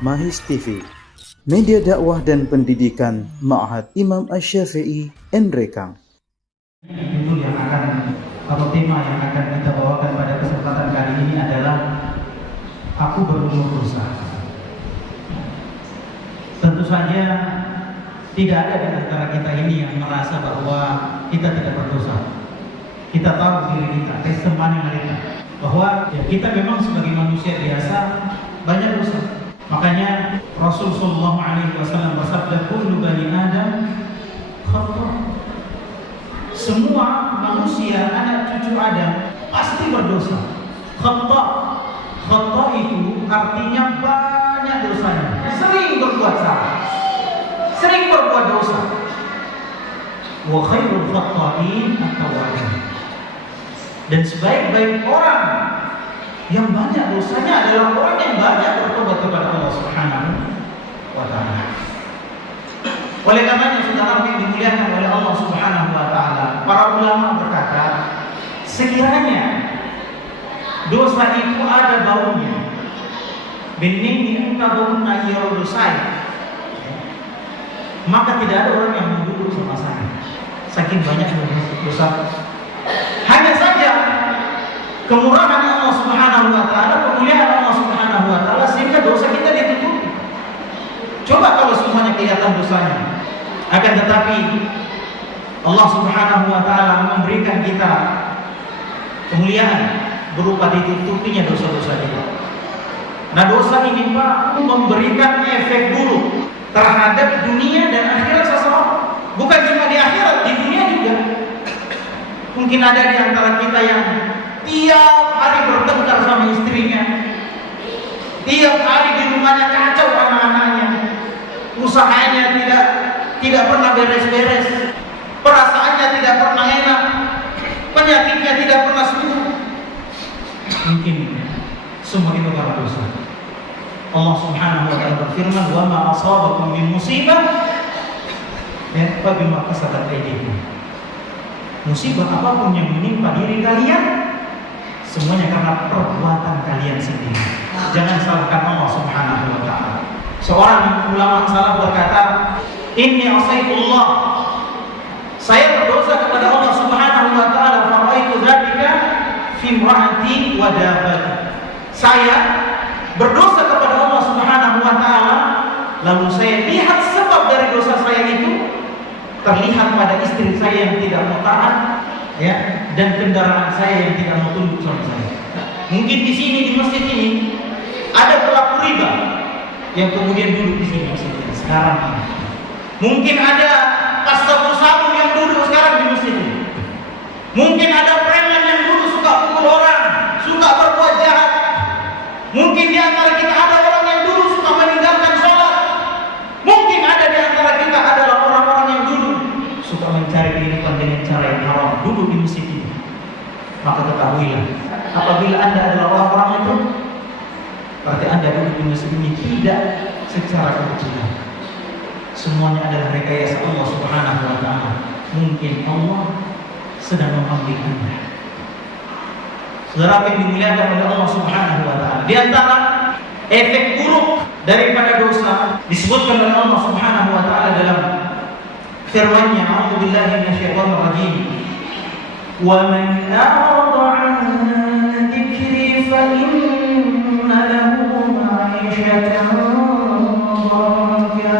Mahis TV, media dakwah dan pendidikan Ma'had Imam Asy-Syafi'i Nrekang. Judul yang akan atau tema yang akan kita bawakan pada kesempatan kali ini adalah Aku Berumur Dosa. Tentu saja tidak ada di antara kita ini yang merasa bahwa kita tidak berdosa. Kita tahu diri kita, testimoni kita, bahwa ya, kita memang sebagai manusia biasa banyak dosa. Makanya Rasulullah SAW bersabda, kullu bani Adam khata'. Semua manusia, anak cucu Adam pasti berdosa. Khata' itu artinya banyak dosanya, sering berbuat salah, sering berbuat dosa. Wa khairul khata'in at-tawwabun. Dan sebaik-baik orang yang banyak dosanya adalah orang yang banyak bertobat kepada Allah Subhanahu wa ta'ala. Oleh karenanya saudara yang dimuliakan oleh Allah Subhanahu wa ta'ala, para ulama berkata, sekiranya dosa itu ada baunya, bening engkabunna yaudosai, maka tidak ada orang yang menduduk sama saya. Saking banyak dosa. Hanya saja kemurahan Allah Subhanahu wa ta'ala, kemuliaan Allah Subhanahu wa ta'ala sehingga dosa kita ditutupi. Coba kalau semuanya kelihatan dosanya. Akan tetapi Allah Subhanahu wa ta'ala memberikan kita kemuliaan berupa ditutupinya dosa-dosa kita. Nah, dosa ini Pak memberikan efek buruk terhadap dunia dan akhirat seseorang. Bukan cuma di akhirat, di dunia juga. Mungkin ada di antara kita yang tiap hari bertengkar sama istrinya, tiap hari di rumahnya kacau anak-anaknya, usahanya tidak pernah beres-beres, perasaannya tidak pernah enak, penyakitnya tidak pernah sembuh. Mungkin semua itu karena dosa. Allah Subhanahu wa ta'ala berfirman, wa ma asabakum min musibah fa bima kasabat aydikum. Musibah apapun yang menimpa diri kalian, semuanya karena perbuatan kalian sendiri. Jangan salahkan Allah Subhanahu wa ta'ala. Seorang ulama salaf berkata, inni asaitullah, saya berdosa kepada Allah Subhanahu wa ta'ala, faraitu dzalika fi imraati wa dabbati. Saya berdosa kepada Allah Subhanahu wa ta'ala, lalu saya lihat sebab dari dosa saya itu terlihat pada istri saya yang tidak mau taat, ya, dan kendaraan saya yang tidak mau tunduk sama saya. Mungkin di sini di masjid ini ada pelaku riba yang kemudian duduk di sini sekarang ini. Mungkin ada pastor sabu yang duduk sekarang di masjid ini. Mungkin ada preman yang dulu suka pukul orang, suka berbuat jahat. Mungkin di antara kita ada orang yang dulu suka meninggalkan sholat. Mungkin ada di antara kita adalah orang-orang yang dulu suka mencari kehidupan dengan cara yang haram, duduk di masjid ini. Maka ketahuilah, apabila Anda adalah orang-orang itu, berarti Anda duduk di masjid ini tidak secara kebetulan. Semuanya adalah rekayasa Allah Subhanahu wa ta'ala. Mungkin Allah sedang memanggil Anda. Saudara yang dimuliakan oleh Allah Subhanahu wa ta'ala, di antara efek buruk daripada dosa disebutkan oleh Allah Subhanahu wa ta'ala dalam firman-Nya, a'udzu billahi minasyaitonir rajim, wa man a'rada 'an dzikri fa inna lahu ma'ishatan dhanka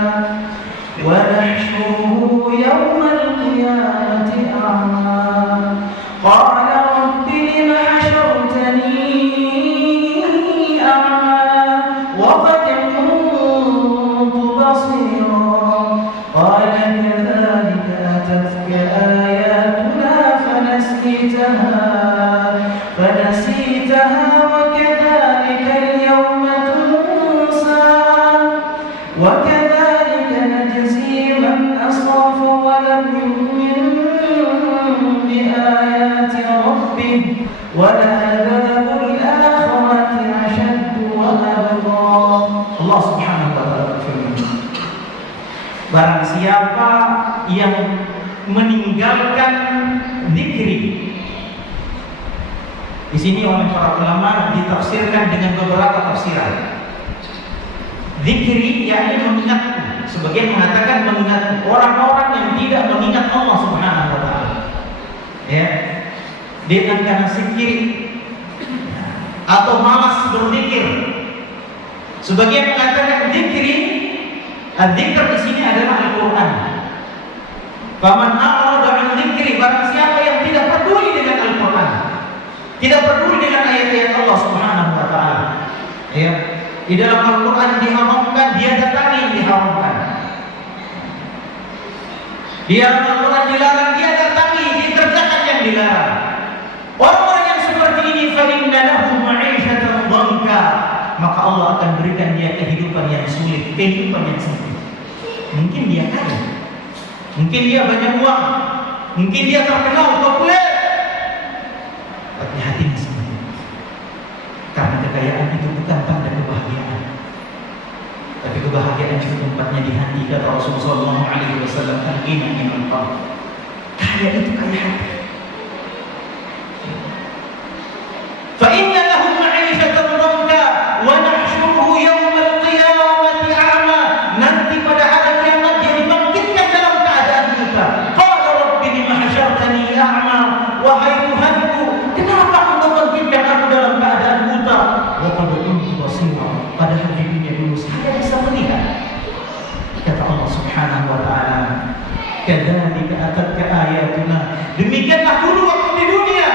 wa nahsyuruhu yawmal qiyamati a'ma qala rabbi lima hashartani a'ma wa qad kuntu basira qala kadhalika atatka ayatuna fanasitaha wa kadhalika al-yawma tunsa wa kadhalika najzi man asrafa wa lam yu'min bi ayati rabbih wa la'adhabul akhirati ashaddu wa abqa. Allah Subhanahu wa ta'ala berfirman, barang siapa yang meninggalkan zikri, Di sini oleh para ulama ditafsirkan dengan beberapa tafsiran. Zikri yakni mengingatku. Sebagian mengatakan mengingat orang-orang yang tidak mengingat Allah Subhanahu wa taala. Ya. Dengan karena zikir atau malas berzikir. Sebagian mengatakan zikri, dzikr di sini adalah Al-Qur'an. Faman a'rada 'an dzikri, barang siapa yang tidak peduli dengan Al-Qur'an, tidak peduli dengan ayat-ayat Allah Subhanahu wa taala. Ya. Di dalam Al-Qur'an diharamkan, dia datangi yang diharamkan. Di dalam Al-Qur'an dilarang, dia datangi, dikerjakan yang dilarang. Orang-orang yang seperti ini fa inna lahum ma'isyatan dhanka, maka Allah akan berikan dia kehidupan yang sulit, kehidupan yang sempit. Mungkin dia kaya, mungkin dia banyak uang, mungkin dia terkenal, populer, tapi hatinya sempit. Karena kekayaan itu bukan tanda kebahagiaan, tapi kebahagiaan itu tempatnya di hati. Kata Rasulullah SAW, al-ghina minal qalb. Kaya itu kaya hati. Fa inna lahum ma'isyatan dhanka wa nahsyuruhu yawmal qiyamati a'ma. Nanti pada hari kiamat dia dibangkitkan dalam keadaan buta. Qala rabbi lima hasyartani a'ma, wahai Tuhanku, kenapa Engkau bangkitkan aku dalam keadaan buta? Wa qad kuntu basira, padahal di dunia dulu saya bisa melihat. Kata Allah Subhanahu wa taala, kadzalika atatka ayatuna. Demikianlah dulu waktu di dunia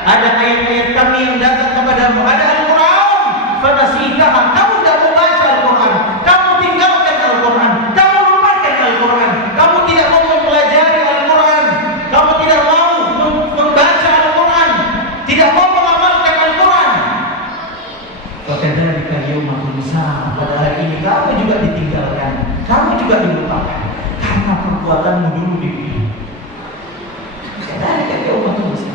ada ayat-ayat kami yang datang kepadamu, ada Al-Quran, fanasitaha, kamu tidak mau baca Al-Quran, kamu tinggalkan Al-Quran, kamu lupakan Al-Quran, kamu tidak mau mempelajari Al-Quran, kamu tidak mau membaca Al-Quran, tidak mau mengamalkan Al-Quran. Fakadzalika yauma tunsa, pada hari ini kamu juga ditinggalkan, kamu juga dilupakan karena perbuatanmu dulu di dunia. Kadzalika yauma tunsa.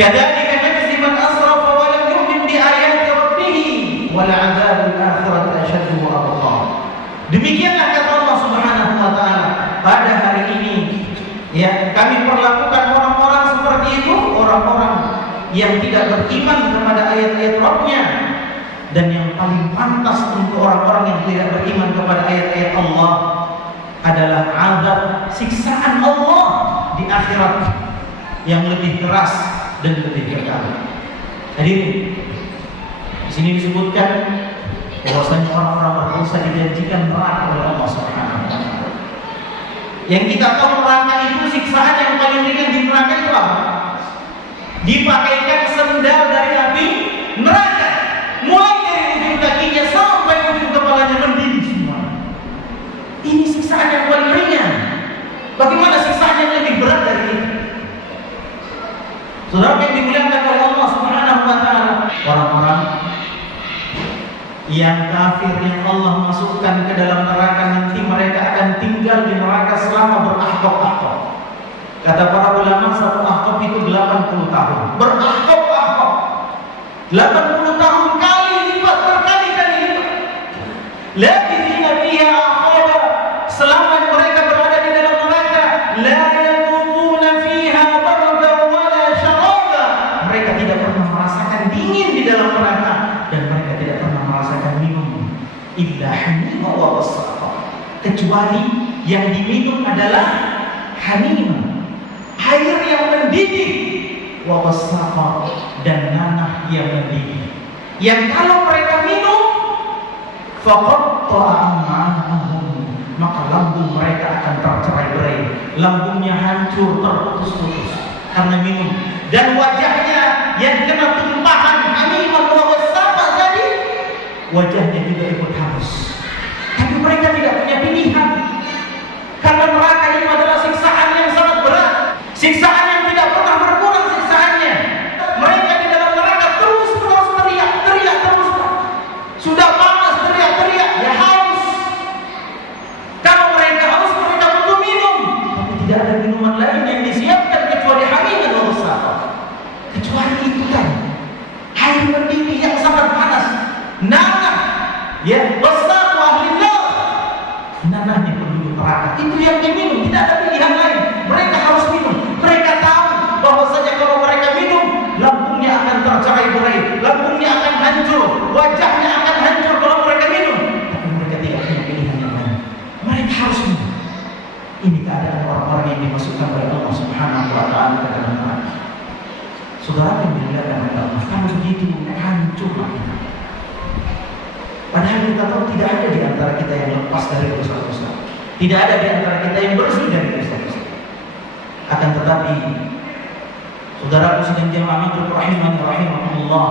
Kadzalika najzi man asrafa wa lam yu'min bi ayati rabbih wa la'adzabul akhirati ashaddu wa abqa. Demikianlah kata Allah Subhanahu wa taala, pada hari ini ya kami perlakukan orang-orang seperti itu, orang-orang yang tidak beriman kepada ayat-ayat Rabb-Nya, dan yang paling pantas untuk orang-orang yang tidak beriman kepada ayat-ayat Allah adalah azab siksaan Allah di akhirat yang lebih keras dan lebih kekal. Hadirin, di sini disebutkan bahwasanya orang-orang berdosa dijanjikan neraka oleh Allah Subhanahu wa taala. Yang kita tahu neraka itu siksaan yang paling ringan di neraka itu apa? Dipakaikan sendal dari api neraka, mulai dari ujung kakinya sampai ujung kepalanya mendidih semua. Ini siksaan yang paling ringan. Bagaimana siksaan yang lebih berat dari ini? Saudara yang dimuliakan oleh Allah Subhanahu wa taala, orang-orang yang kafir yang Allah masukkan ke dalam neraka, nanti mereka akan tinggal di neraka selama berahqab-ahqab. Kata para ulama, satu ahqab itu 80 tahun. Berahqab-ahqab. 80 tahun kali lipat, berkali-kali lipat. Labithina fiha ahqaba, selama mereka berada di dalam neraka, la yadhuquna fiha bardan wala syaraba. Mereka tidak pernah merasakan dingin di dalam neraka, dan mereka tidak pernah merasakan minum illa hamim wa wassaqa, kecuali yang diminum adalah hamim, air yang mendidih, wa wassaqa, dan nanah yang mendidih, yang kalau mereka minum faqatta'a am'a'ahum, maka lambung mereka akan tercerai-berai, lambungnya hancur, terputus-putus karena minum, dan wajahnya yang kena tumpahan hamim wa wassaqa tadi, wajahnya juga ikut hangus. Tapi mereka tidak punya pilihan, karena neraka itu adalah siksaan yang sangat berat, siksaan yang tidak pernah berkurang siksaannya. Mereka di dalam neraka terus-terus teriak terus. Sudah panas teriak-teriak, ya haus. Kalau mereka haus, mereka butuh minum, tapi tidak ada minuman lain yang disiapkan kecuali hamim dan wassaqa. Kecuali itu kan air mendidih yang sangat panas, nanah, ya wassaqa ahli nar. Nanah wajahnya akan hancur kalau mereka minum. Tapi mereka tidak punya pilihan yang lain. Mereka harus minum. Ini keadaan orang-orang yang dimasukkan oleh Allah Subhanahu wa Ta'ala ke dalam neraka. Saudara yang dimuliakan oleh Allah, kalau begitu hancurlah kita. Padahal kita tahu tidak ada di antara kita yang lepas dari dosa-dosa. Tidak ada di antara kita yang bersih dari dosa-dosa. Akan tetapi, saudaraku sedang jamaah rahimani rahimahullah,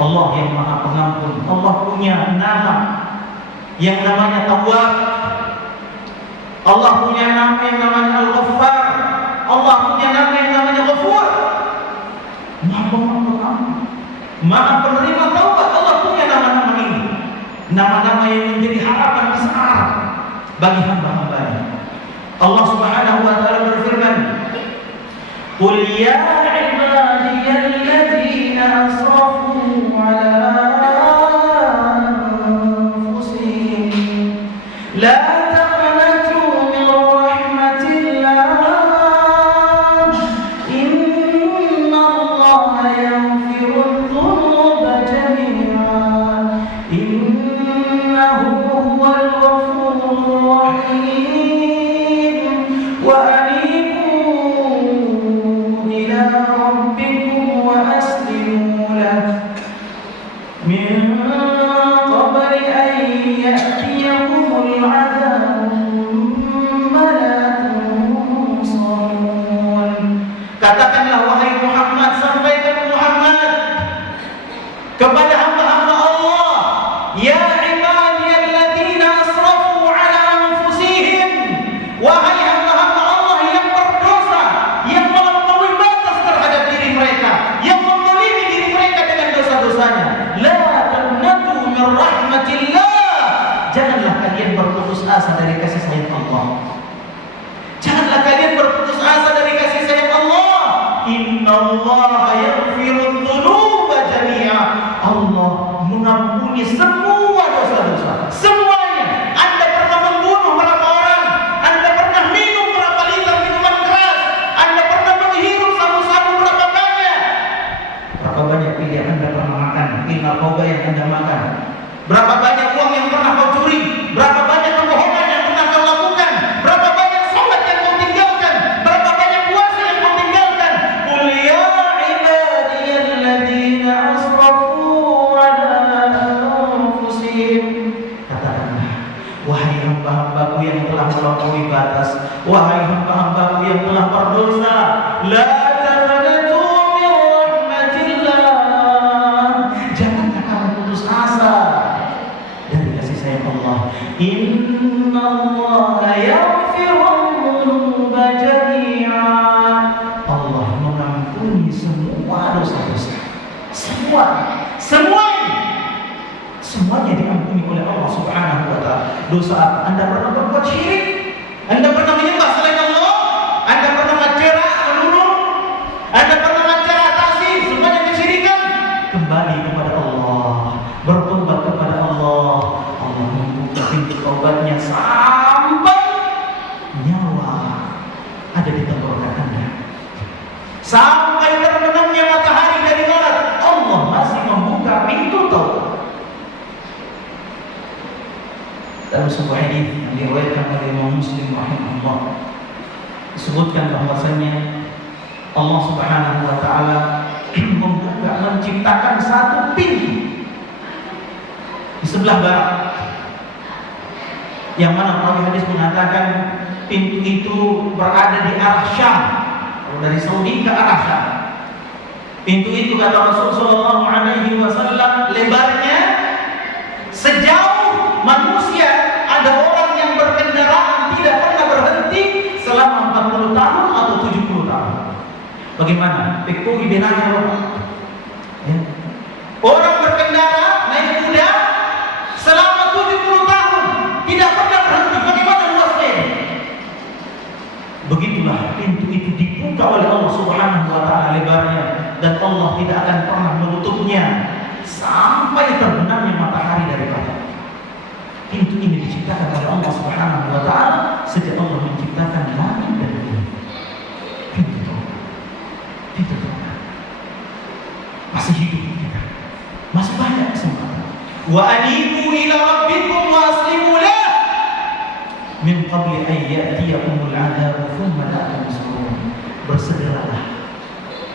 Allah yang Maha Pengampun, Allah punya nama yang namanya Tawwab. Allah punya nama yang namanya Al-Ghaffar. Allah punya nama yang namanya Ghafur. Maha Pengampun, Maha Penerima Taubat. Allah punya nama-nama ini, nama-nama yang menjadi harapan besar bagi hamba-hambanya. Allah Subhanahu wa Ta'ala berfirman, "Qul ya ibadiyalladzina asrafu ala anfusihim la taqnatu min rahmatillah innallaha yaghfiru dzunuba jami'an innahu huwal ghafurur rahim." Katakanlah wahai Muhammad, sampaikan Muhammad kepada hamba-hamba Allah, ya ibadiyalladzina asrafu ala anfusihim, wahai hamba-hamba Allah yang berdosa, yang melampaui batas terhadap diri mereka, yang menzalimi diri mereka dengan dosa-dosanya. La taqnatu min rahmatillah, janganlah kalian berputus asa dari kasih sayang Allah. Janganlah kalian berputus asa dari kasih sayang Allah. Innallaha yaghfiru dzunuba jami'a. Allah mengampuni semua dosa-dosa, semuanya. Anda pernah membunuh berapa orang? Anda pernah minum berapa liter minuman keras? Anda pernah menghirup sabu-sabu berapa banyak? Berapa banyak pil yang Anda pernah makan? Pil narkoba yang Anda makan? Berapa banyak uang yang pernah kau curi? Berapa banyak kebohongan yang pernah kau lakukan? Berapa banyak salat yang kau tinggalkan? Berapa banyak puasa yang kau tinggalkan? Qul ya ibadiyalladzina asrafu ala anfusihim. Katakanlah, wahai hamba-hambaku yang telah melampaui batas, wahai hamba-hambaku yang telah berdosa, la taqnatu min rahmatillah. Janganlah kamu putus asa dari kasih sayang Allah. Innallaha yaghfiru dzunuba jami'a. Allah mengampuni semua dosa-dosa. Semuanya diampuni oleh Allah Subhanahu wa Ta'ala. Dosa apa? Anda pernah berbuat syirik? Anda pernah menyembah selain Allah? Anda pernah mencerah, menuduh? Anda pernah mencerah tasih, semuanya kesyirikan? Kembali kepada Allah, bertobat kepada Allah. Allah membuka pintu taubatnya sampai nyawa ada di tenggorokan Anda, sampai terbenamnya matahari dari barat. Allah masih membuka pintu taubat. Dalam sebuah hadis yang diriwayatkan oleh Imam Muslim rahimahullah, disebutkan bahwasanya Allah Subhanahu wa Ta'ala menciptakan satu pintu di sebelah barat, yang mana perawi hadis mengatakan pintu itu berada di arah Syam. Kalau dari Saudi ke arah Syam, pintu itu kata Rasulullah SAW lebarnya sejauh manusia ada orang yang berkendaraan tidak pernah berhenti selama 40 tahun atau 70 tahun. Bagaimana? Pikul binanya ya. Orang berkendara naik kuda selama 70 tahun tidak pernah berhenti. Bagaimana luasnya? Begitulah pintu itu dibuka oleh Allah Subhanahu wa Ta'ala lebarnya, dan Allah tidak akan pernah menutupnya sampai terbenamnya matahari dari barat. Pintu ini diciptakan oleh Allah Subhanahu wa Ta'ala sejak Allah menciptakan langit dan bumi. Pintu taubat masih hidup kita, masih banyak Wa anibu ila rabbikum wa aslimu lah min qabli an ya'tiyakumul 'adzabu thumma la tunsurun. Bersegeralah,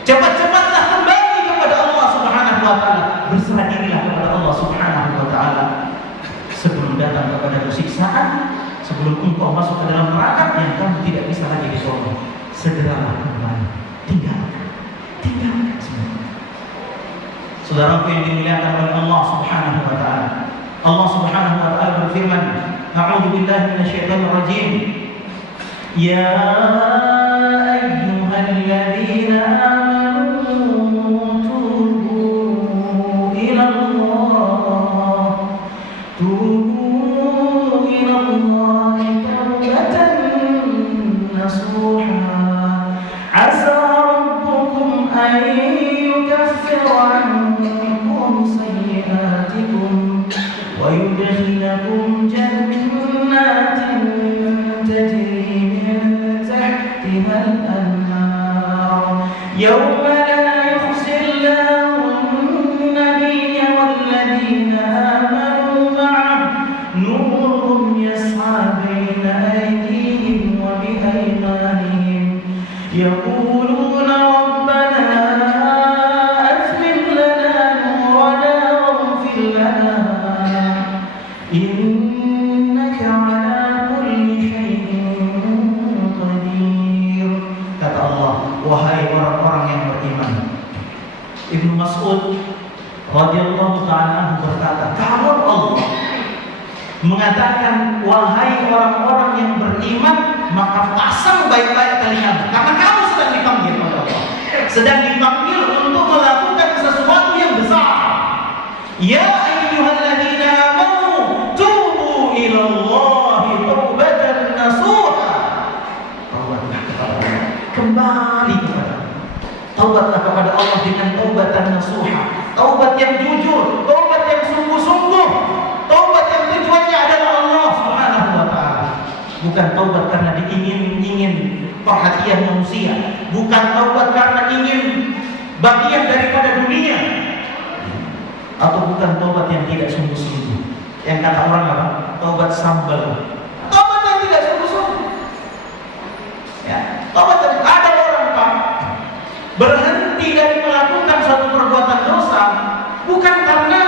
cepat-cepatlah kembali kepada Allah Subhanahu wa taala, berserah dirilah kepada Allah Subhanahu wa taala sebelum datang kepadamu siksaan, sebelum engkau masuk ke dalam neraka yang kamu tidak bisa lagi ditolong. Segeralah kembali, tinggalkan semua. Saudaraku yang dimuliakan oleh Allah Subhanahu wa taala, Allah Subhanahu wa taala berfirman, a'udzu billahi minasyaitonir rajim. Ya ayyuhalladzina amanu tubu ila Allah taubatan nasuha asa rabbukum an yukaffira ankum sayyi'atikum wa yudkhilakum jannatin tajri min tahtiha al-anhar yawma la yukhzi Allahu an-nabiyya wal-ladhina amanu ma'ahu nurun yas'a bayna aydihim wa bi aymanihim yaquluna rabbana atmim lana nurana waghfir lana innaka ala kulli syai'in qadir. Kata Allah, wahai orang-orang yang beriman. Ibnu Mas'ud radhiyallahu ta'ala berkata, kalau Allah mengatakan wahai orang-orang yang beriman, maka pasang baik-baik telingamu, karena kamu sedang dipanggil oleh Allah, sedang dipanggil untuk melakukan sesuatu yang besar. Ya ayyuhalladzina amanu tubu ila Allahi taubatan nasuha. Taubatlah kepada Allah, kembali kepada Allah. Taubatlah kepada Allah dengan taubatan nasuha, taubat yang jujur, taubat yang sungguh-sungguh, taubat yang tujuannya adalah Allah Subhanahu wa taala. Bukan taubat karena diingin-ingin perhatian manusia, bukan taubat karena ingin bagian daripada dunia, atau bukan taubat yang tidak sungguh-sungguh. Yang kata orang apa? Taubat sambal. Taubat yang tidak sungguh-sungguh. Ya, taubat yang ada orang Pak berhenti dari melakukan suatu perbuatan dosa bukan karena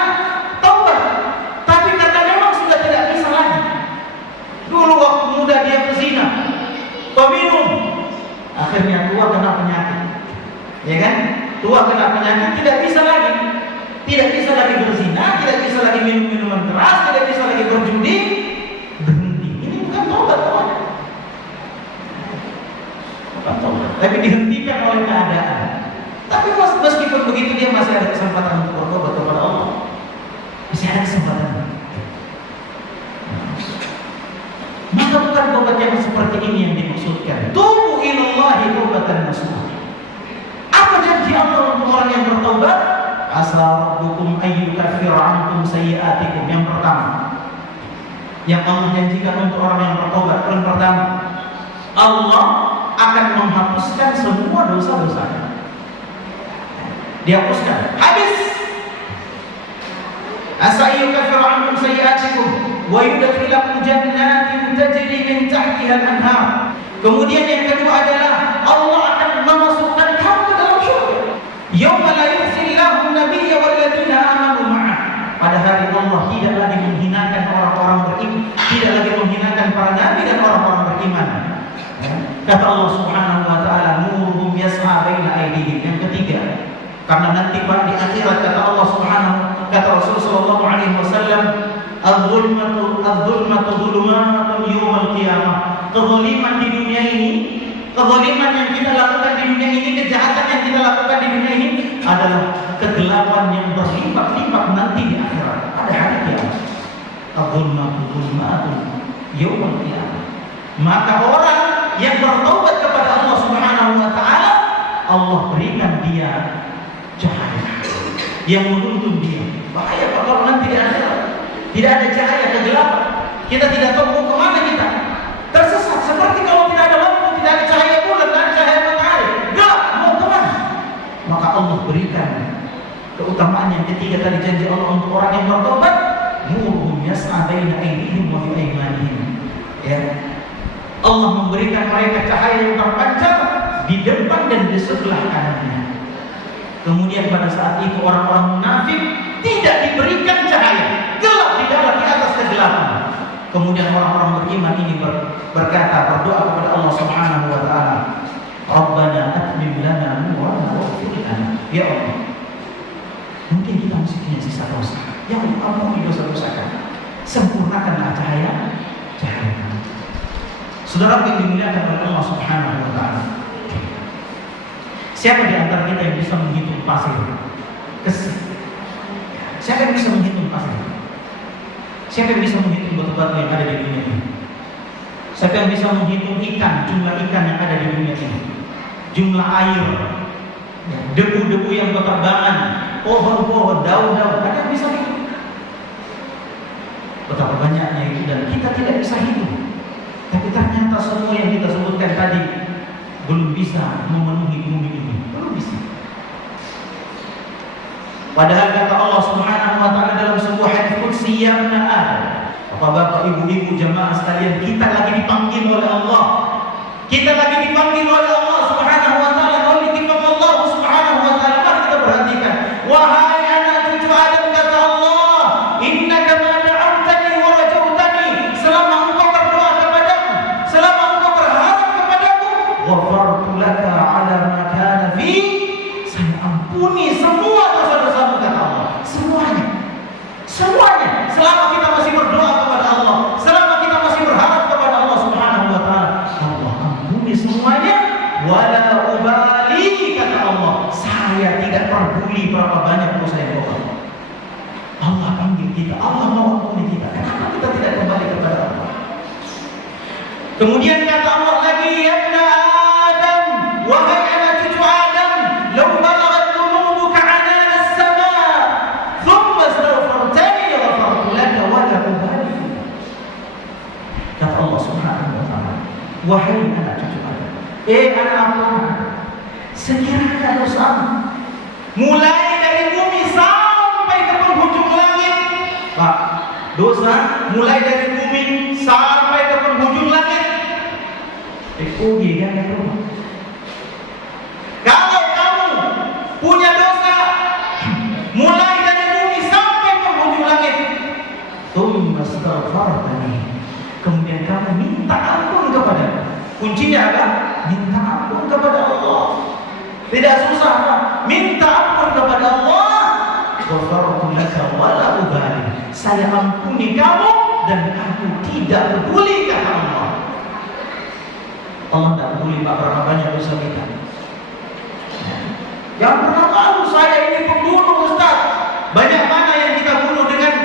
taubat, tapi karena memang sudah tidak bisa lagi. Dulu waktu muda dia berzina, peminum, akhirnya tua kena penyakit, ya kan? Tua kena penyakit, tidak bisa lagi berzina, tidak bisa lagi minum minuman keras, tidak bisa lagi berjudi, berhenti. Ini bukan taubat, kawan. Bukan taubat, tapi dihentikan oleh keadaan. Tapi meskipun begitu dia masih ada kesempatan untuk bertobat kepada Allah, masih ada kesempatan. Maka bukan taubat yang seperti ini yang dimaksudkan. Tubu ilallahi taubatan nasuha. Apa janji Allah untuk orang yang bertaubat? Asa rabbukum ayyukaffira ankum sayyi'atikum. Yang pertama, yang Allah janjikan untuk orang yang bertaubat, yang pertama, Allah akan menghapuskan semua dosa-dosanya. Dihapuskan, habis. Asa ayyukaffira ankum sayyi'atikum wa yudkhilakum jannatin tajri min tahtiha al-anhar. Kemudian yang kedua adalah Allah akan memasukkan kamu ke dalam surga. Yauma la yukhzi Allahu an-nabiyya wal ladzina amanu ma'ah. Pada hari Allah tidak lagi menghinakan orang-orang beriman, tidak lagi menghinakan para nabi dan orang-orang beriman. Kata Allah Subhanahu wa taala, nuruhum yas'a baina aydihim. Yang ketiga, karena nanti Pak di akhirat kata Allah Subhanahu, kata Rasul sallallahu alaihi wasallam, az-zulmatu dhulumatun yawmal qiyamah. Kezaliman di dunia ini, kezaliman yang kita lakukan di dunia ini, kejahatan yang kita lakukan di dunia ini adalah kegelapan yang berlipat-lipat nanti di akhirat. Ada hari kiamat. Az-zulmatu dhulumatun yawmal qiyamah. Maka orang yang bertaubat kepada Allah Subhanahu wa taala, Allah berikan dia cahaya yang menuntun dia. Bahaya Pak kalau nanti di akhirat tidak ada cahaya, kegelapan. Kita tidak tahu mau kemana kita. Tersesat seperti kalau tidak ada lampu, tidak ada cahaya bulan, tidak ada cahaya matahari. Gelap, mau kemana? Maka Allah berikan keutamaan yang ketiga tadi, janji Allah untuk orang yang bertobat. nuruhum yas'a baina aydihim wa bi aymanihim. Ya. Allah memberikan mereka cahaya yang terpancar di depan dan di sebelah kanannya. Kemudian pada saat itu orang-orang munafik tidak diberikan cahaya, gelap di atas kegelapan. Kemudian orang-orang beriman ini berkata, berdoa kepada Allah Subhanahu wa taala, Rabbana atmim lana nurana waghfir lana. Ya Allah, mungkin kita masih punya sisa dosa. Ya Allah, ampuni dosa-dosa kami. Sempurnakanlah cahaya kami. Saudara yang dimuliakan oleh Allah Subhanahu wa taala. Siapa di antara kita yang bisa menghitung pasir? Siapa yang bisa menghitung pasir? Siapa yang bisa menghitung batu-batu yang ada di dunia ini? Siapa yang bisa menghitung ikan, jumlah ikan yang ada di dunia ini? Jumlah air, debu-debu yang berterbangan, pohon-pohon, daun-daun, ada yang bisa hitung? Betapa banyaknya itu dan kita tidak bisa hitung. Tapi ternyata semua yang kita sebutkan tadi belum bisa memenuhi bumi ini, belum bisa. Padahal kata Allah Subhanahu wa taala dalam sebuah hadis qudsi, ya ibn Adam, Bapak-bapak, ibu-ibu, jemaah sekalian, kita lagi dipanggil oleh Allah. Kita lagi dipanggil oleh Allah Subhanahu wa taala, oleh firman Allah Subhanahu wa taala. Mari kita perhatikan. Wahai anak cucu Adam, kata Allah, innaka ma da'awtani wa rajautani, selama engkau berdoa kepadaku, selama engkau berharap kepadaku, ghafartu laka ala ma kana fi, saya ampuni semua dosa-dosamu, kata Allah. Semuanya, selama kita masih berdoa kepada Allah, selama kita masih berharap kepada Allah Subhanahu wa taala, Allah ampuni semuanya. Wala ubali, kata Allah, saya tidak peduli berapa banyak dosa yang kau buat. Allah panggil kita, Allah mau ampuni kita. Kenapa kita tidak kembali kepada Allah? Kemudian kata Allah lagi, ya ibn Adam, wahai anak cucu Adam, law balaghat dhunubuka 'anana as-sama' thumma astaghfartani ghafartu laka wala ubali. Kata Allah Subhanahu wa taala, wahai anak cucu Adam, anak Adam, sekiranya dosamu mulai dari bumi sampai ke penghujung langit, Pak, dosa mulai dari bumi sampai ke penghujung langit, ya kan? Kalau kamu punya dosa mulai dari bumi sampai ke penghujung langit, tsumma astaghfartani, kemudian kamu minta ampun kepadaku. Kuncinya apa? Minta ampun kepada Allah. Tidak susah, Pak. Minta ampun kepada Allah. Ghafartu laka wala ubali, saya ampuni kamu dan aku tidak peduli, kata Allah. Allah tidak peduli, Pak, berapa banyak dosa kita. Yang pernah tahu saya ini pembunuh, Ustaz. Banyak mana yang kita bunuh dengan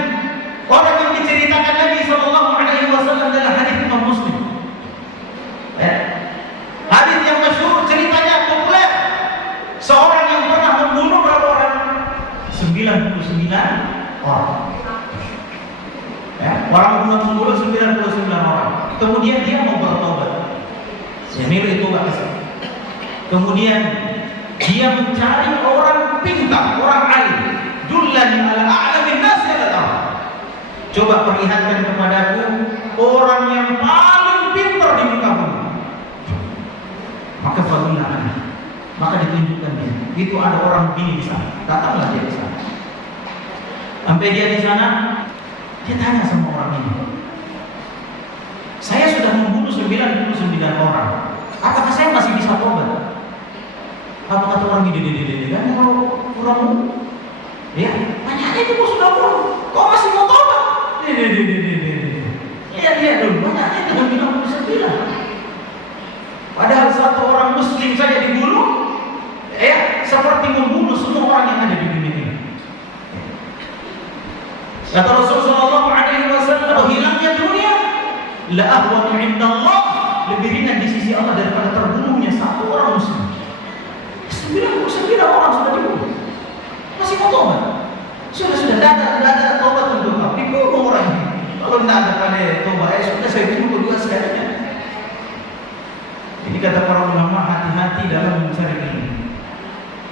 orang yang diceritakan Nabi SAW dalam hadis Imam Muslim. Hadis yang masyhur, ceritanya populer. Seorang yang pernah membunuh berapa orang? 99 orang. Orang membunuh 99 orang. Kemudian dia mau bertobat. Semir itu gak bisa. Kemudian dia mencari orang pintar, orang alim. Dullani ala a'lamin nas ya. Coba perlihatkan kepadaku orang yang paling pintar di muka bumi. Maka fadilah, maka ditunjukkan dia. Itu ada orang begini di sana. Datanglah dia di sana. Sampai dia di sana, dia tanya sama orang ini, saya sudah membunuh 99 orang. Apakah saya masih bisa tobat? Apa kata orang ini? Kan kalau kurang, ya, tanya itu kok sudah bunuh, kok masih mau tobat? Iya dulu, tanya dengan 99. Padahal satu orang muslim saja dibunuh, seperti membunuh semua orang yang ada di dunia ini. Kata Rasulullah SAW, hilangnya dunia la ahwanu indallah, lebih ringan di sisi Allah daripada terbunuhnya satu orang muslim. 99 orang sudah dibunuh, masih mau tobat? Sudah tidak ada tobat untuk kau, dibunuh orang ini. Kalau tidak ada pada tobat, sudah saya bunuh kedua sekalinya. Ini kata para ulama, hati-hati dalam mencari ini.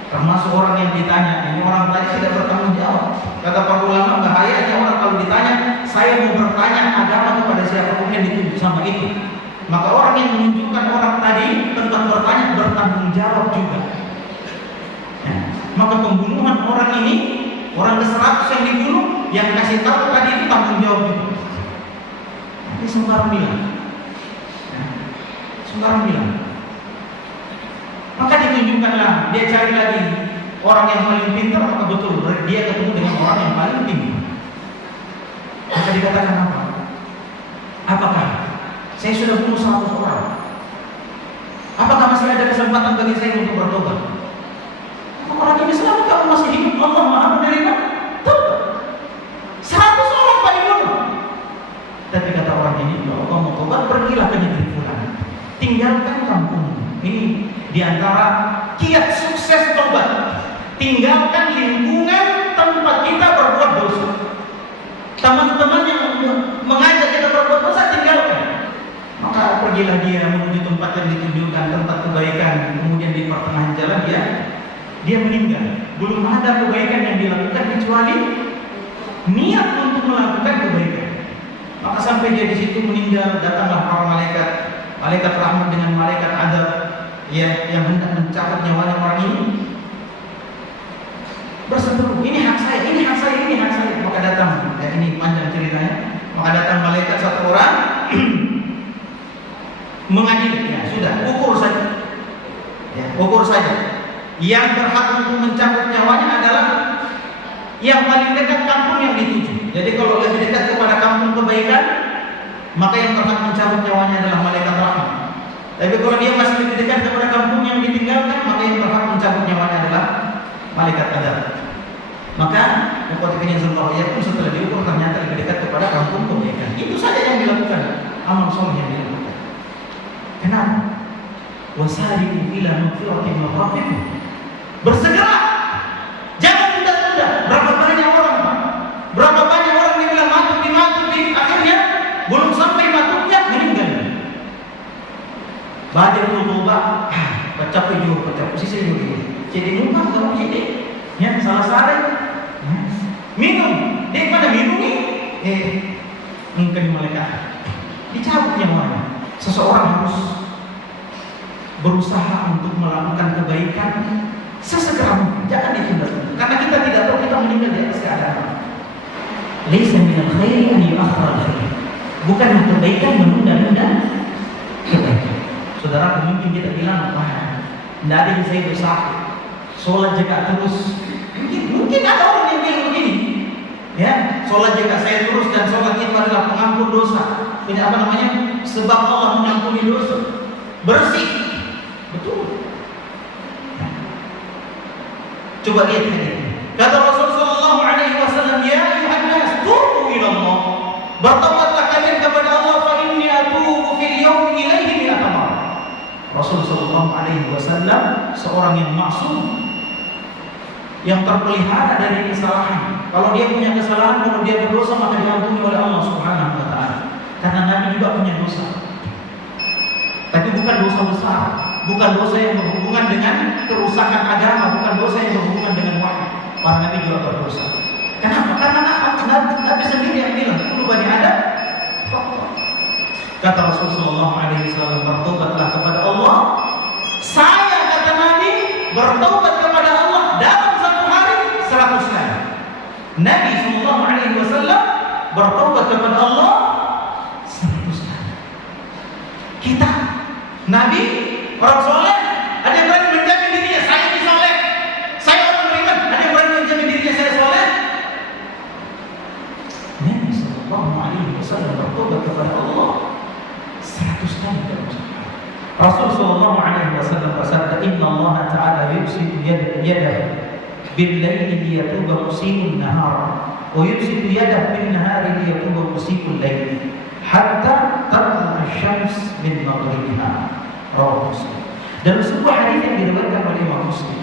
Termasuk orang yang ditanya, ini orang tadi tidak bertanggung jawab. Kata para ulama, bahayanya orang kalau ditanya saya mau bertanya agama kepada siapapun yang ditunjuk sama itu, maka orang yang menunjukkan orang tadi tempat bertanya bertanggung jawab juga. Ya. Maka pembunuhan orang ini, orang ke-100 yang dibunuh, yang kasih tahu tadi itu tanggung jawab juga. Ini sembarang bilang. Ya. Sembarang bilang. Maka ditunjukkanlah, dia cari lagi orang yang paling pintar, maka betul dia ketemu dengan orang yang paling tinggi. Maka dikatakan apa? Apakah saya sudah bunuh 100 orang? Apakah masih ada kesempatan bagi saya untuk bertobat? Orang ini selamat kalau masih hidup, Allah Maha menerima tobat. 100 orang paling bunuh. Tapi kata orang ini, kalau kamu mau tobat, pergilah ke negeri fulan. Tinggalkan kampung. Ini diantara kiat sukses tobat. Tinggalkan lingkungan tempat kita berbuat dosa. Teman-teman yang mengajak kita berbuat dosa, tinggalkan. Maka pergilah dia menuju tempat yang ditunjukkan, tempat kebaikan. Kemudian di pertengahan jalan dia meninggal. Belum ada kebaikan yang dilakukan kecuali niat untuk melakukan kebaikan. Maka sampai dia di situ meninggal, datanglah para malaikat, malaikat rahmat dengan malaikat adab, ya, yang hendak mencabut nyawanya orang ini. Berseteru, ini hak saya, ini hak saya, ini hak saya. Maka datang, ya ini panjang ceritanya. Maka datang malaikat satu orang mengadili, ya sudah, ukur saja, ya, ukur saja. Yang berhak untuk mencabut nyawanya adalah yang paling dekat kampung yang dituju. Jadi kalau lebih dekat kepada kampung kebaikan, maka yang berhak mencabut nyawanya adalah malaikat rahmat. Tapi kalau dia masih lebih dekat kepada kampung yang ditinggalkan, maka yang berhak mencabut nyawanya adalah malaikat adab. Maka yang pun setelah diukur ternyata lebih dekat kepada kampung kebaikan. Itu saja yang dilakukan, amal soleh yang dilakukan. Kenapa? Wasari'u ila magfiratin min rabbikum. Bersegera, jangan tunda-tunda. Berapa banyak orang yang bilang mati, akhirnya belum sampai matinya meninggal. Baca khutbah, baca posisi juga. Jadi muka kalau jadi, ya salah. Minum, dia pada minum ini, mungkin malaikat dicabut nyawanya. Seseorang harus berusaha untuk melakukan kebaikan sesegera mungkin, jangan ditunda-tunda. Karena kita tidak tahu kita meninggal di atas keadaan. Laisa minal khairi an yu'akhkhar al-khair. Bukan kebaikan menunda-nunda kebaikan. Saudara, mungkin kita bilang, wah, tidak ada yang saya dosa, sholat jaga terus. Mungkin ada orang yang bilang begini, ya, sholat jaga saya terus dan sholat itu adalah pengampun dosa. Ini apa namanya? Sebab Allah mengampuni dosa, bersih. Betul. Coba lihat ini. Kata Rasulullah SAW, ya ayuhan nas, tubu ila Allah. Bertobatlah kalian kepada Allah, fa inni atubu fil yawmi ilaihi mi'ata marrah. Rasulullah SAW seorang yang maksum, yang terpelihara dari kesalahan. Kalau dia punya kesalahan, kalau dia berdosa, maka diampuni oleh Allah Subhanahu wa taala. Karena Nabi juga punya dosa. Tapi bukan dosa besar, bukan dosa yang berhubungan dengan kerusakan agama, bukan dosa yang berhubungan dengan wahyu. Para Nabi juga berdosa. Kenapa? Karena Nabi sendiri yang bilang, "Kullu bani Adam khata'." Kata Rasulullah SAW, bertobatlah kepada Allah. Saya, kata Nabi, bertobat kepada Allah dalam satu hari 100 kali. Nabi SAW bertobat kepada Allah 100 kali. Kita, Nabi, orang soleh, ada yang berani menjamin dirinya saya ini soleh, saya orang beriman, ada yang berani menjamin dirinya saya soleh? Nabi SAW bertobat kepada Allah 100 kali. Rasulullah SAW bersabda, Inna Allah Ta'ala yubsitu yadahu bil-layli liyatuba musibun nahar, wa yubsitu yadahu bin-nahari liyatuba musibun layli, hatta tatlu'a asy-syams min maghribiha. Rawahu Muslim. Dalam sebuah hadis yang diriwayatkan oleh Imam Muslim,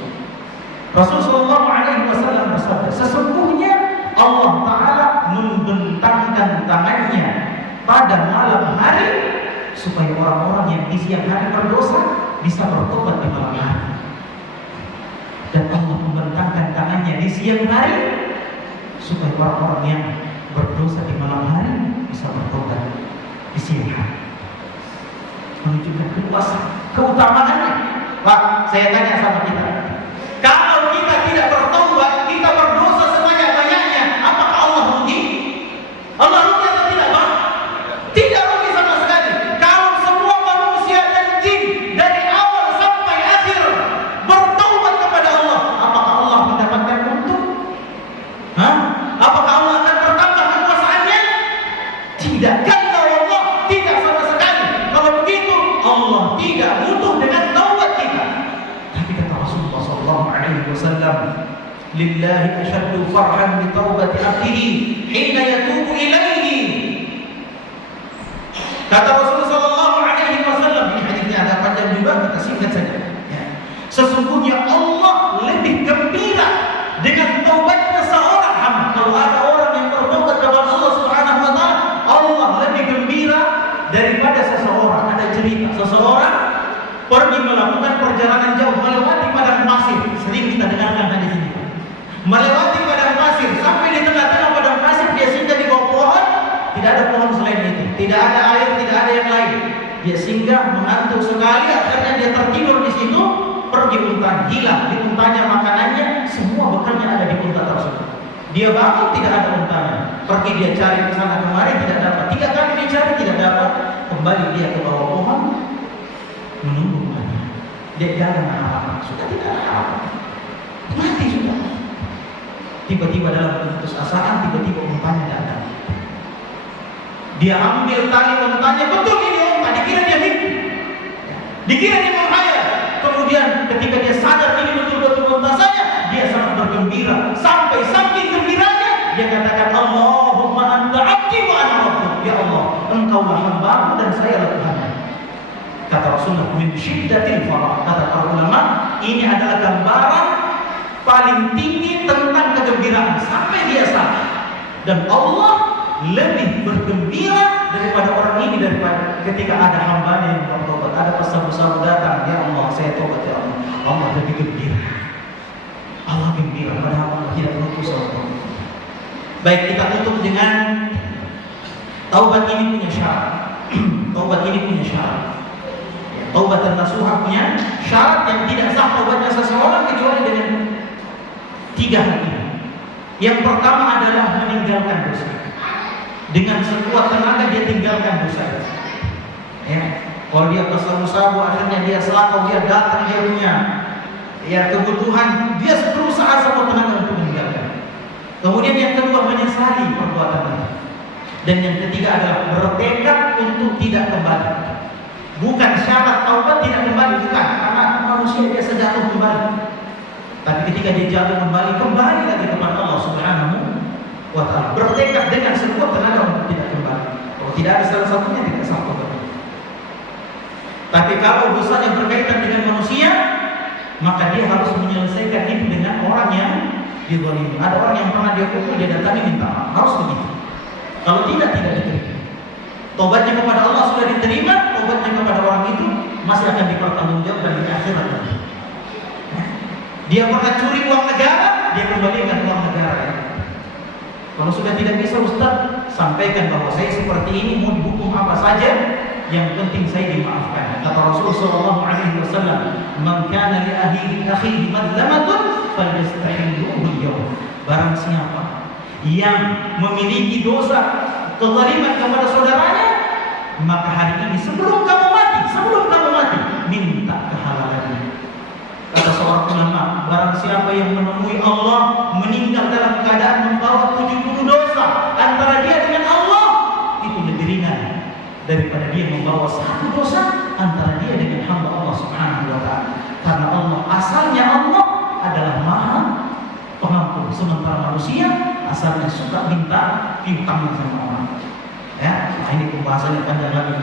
Rasulullah SAW bersabda, sesungguhnya Allah Ta'ala membentangkan tangannya pada malam hari supaya orang-orang yang di siang hari berdosa bisa bertobat di malam hari. Dan Allah membentangkan tangannya di siang hari supaya orang-orang yang berdosa di malam hari, bisa bertobat di siang hari. Menunjukkan keutamaannya. Pak, saya tanya sama kita, kalau kita tidak bertobat, kita berdosa sebanyak-banyaknya, apakah Allah rugi? Allah rugi atau tidak, Pak? Tidak rugi sama sekali. Kalau semua manusia dan jin dari awal sampai akhir bertaubat kepada Allah, apakah Allah mendapatkan untung? Apakah Allah akan bertambah kekuasaannya? Tidak. Kata Allah, tidak sama sekali. Kalau begitu, Allah tidak butuh dengan taubat kita. Tapi kata Rasulullah SAW, lillahi ashaddu farhan bi taubati abdihi hina yatubu ilaihi. Kata Rasulullah SAW, ini hadisnya ada panjang juga, kita singkat saja. Ya. Sesungguhnya Allah lebih gembira dengan taubatnya seorang hamba. Kalau ada orang yang bertobat kepada Allah Subhanahu wa taala, Allah lebih gembira daripada seseorang. Ada cerita seseorang pergi melakukan perjalanan jauh melewati padang pasir. Sering kita dengarkan hadis ini. Melewati padang pasir, sampai di tengah-tengah padang pasir dia singgah di bawah pohon, tidak ada pohon selain itu, tidak ada air, tidak ada yang lain. Dia singgah mengantuk sekali, akhirnya dia tertidur di situ. Pergi unta, hilang di untanya makanannya, semua bekalnya ada di unta tersebut. Dia bangun, tidak ada untanya. Pergi dia cari ke sana kemari, tidak dapat. 3 kali dia cari, tidak dapat. Kembali dia ke bawah pohon, menunggu mati. Dia jalan harapan, sudah tidak ada harapan, mati sudah. Tiba-tiba dalam keputusasaan, tiba-tiba untanya datang. Dia ambil tali untanya, betul ini unta, dikira dia mimpi, dikira dia menghayal. Kemudian ketika dia sadar ini betul-betul unta saya, dia sangat bergembira. Sampai saking gembiranya, dia katakan, Allahumma anta abdi wa ana rabbuk. Ya Allah, engkaulah hambaku dan saya Tuhanmu. Kata Rasulullah, min syiddatil farah. Kata para ulama, ini adalah gambaran paling tinggi tentang kegembiraan. Sampai dia sadar. Dan Allah lebih bergembira daripada orang ini, daripada ketika ada hambanya yang bertobat, ada pesabu-sabu datang, ya Allah saya tobat ya Allah. Allah lebih gembira. Allah gembira padahal Allah tidak mengutus orang. Baik, kita tutup dengan taubat ini punya syarat. Taubat ini punya syarat. Taubat dan nasuha punya syarat yang tidak sah taubatnya seseorang kecuali dengan 3 hal ini. Yang pertama adalah meninggalkan dosa. Dengan sekuat tenaga dia tinggalkan dosa. Ya, kalau dia bersabu-sabu akhirnya dia selakau, dia datang, dia punya kebutuhan, dia berusaha sekuat tenaga untuk meninggalkan. Kemudian yang kedua, menyesali perbuatan itu. Dan yang ketiga adalah bertekad untuk tidak kembali. Bukan syarat taubat tidak kembali, bukan, karena manusia biasa jatuh kembali. Tapi ketika dia jatuh kembali lagi kepada Allah Subhanahu wa ta'ala, bertekad dengan sekuat tenaga untuk tidak kembali. Kalau tidak ada salah satunya, tidak sah taubat. Tapi kalau dosanya berkaitan dengan manusia, maka dia harus menyelesaikan itu dengan orang yang dizalimi. Ada orang yang pernah dia pukul, dia datangi minta maaf, harus begitu. Kalau tidak diterima. Taubatnya kepada Allah sudah diterima, taubatnya kepada orang itu masih akan dipertanggungjawabkan di akhirat nanti. Dia pernah curi uang negara, dia kembalikan uang negara. Ya. Kalau sudah tidak bisa, Ustaz, sampaikan bahwa saya seperti ini, mau dihukum apa saja, yang penting saya dimaafkan. Kata Rasulullah SAW, "Man kana li akhihi madlamatun falyastahilluhu al-yawm." Barang siapa yang memiliki dosa kezaliman kepada saudaranya, maka hari ini sebelum kamu mati, minta kehalalannya. Kata seorang ulama, barang siapa yang menemui Allah meninggal dalam keadaan membawa 70 dosa antara dia dengan Allah, itu lebih ringan daripada dia membawa 1 dosa antara dia dengan hamba Allah Subhanahu wa ta'ala. Karena Allah, asalnya Allah adalah Maha Pengampun, sementara manusia asalnya suka minta piutang sama orang. Ya, nah ini pembahasannya panjang lagi.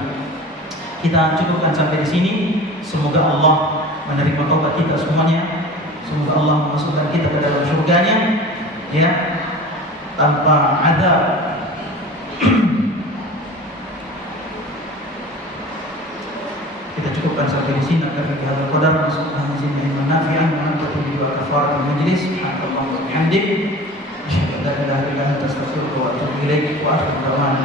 Kita cukupkan sampai di sini. Semoga Allah menerima taubat kita semuanya. Semoga Allah memasukkan kita ke dalam surganya, ya, tanpa azab. Kita cukupkan sampai di sini. Karena kita qadar subhanahu wa nafi'an wa antum bi kafaratul majlis. Alhamdulillah. Asyhadu an la ilaha illa anta astaghfiruka wa atubu ilaik wa akhir da'wana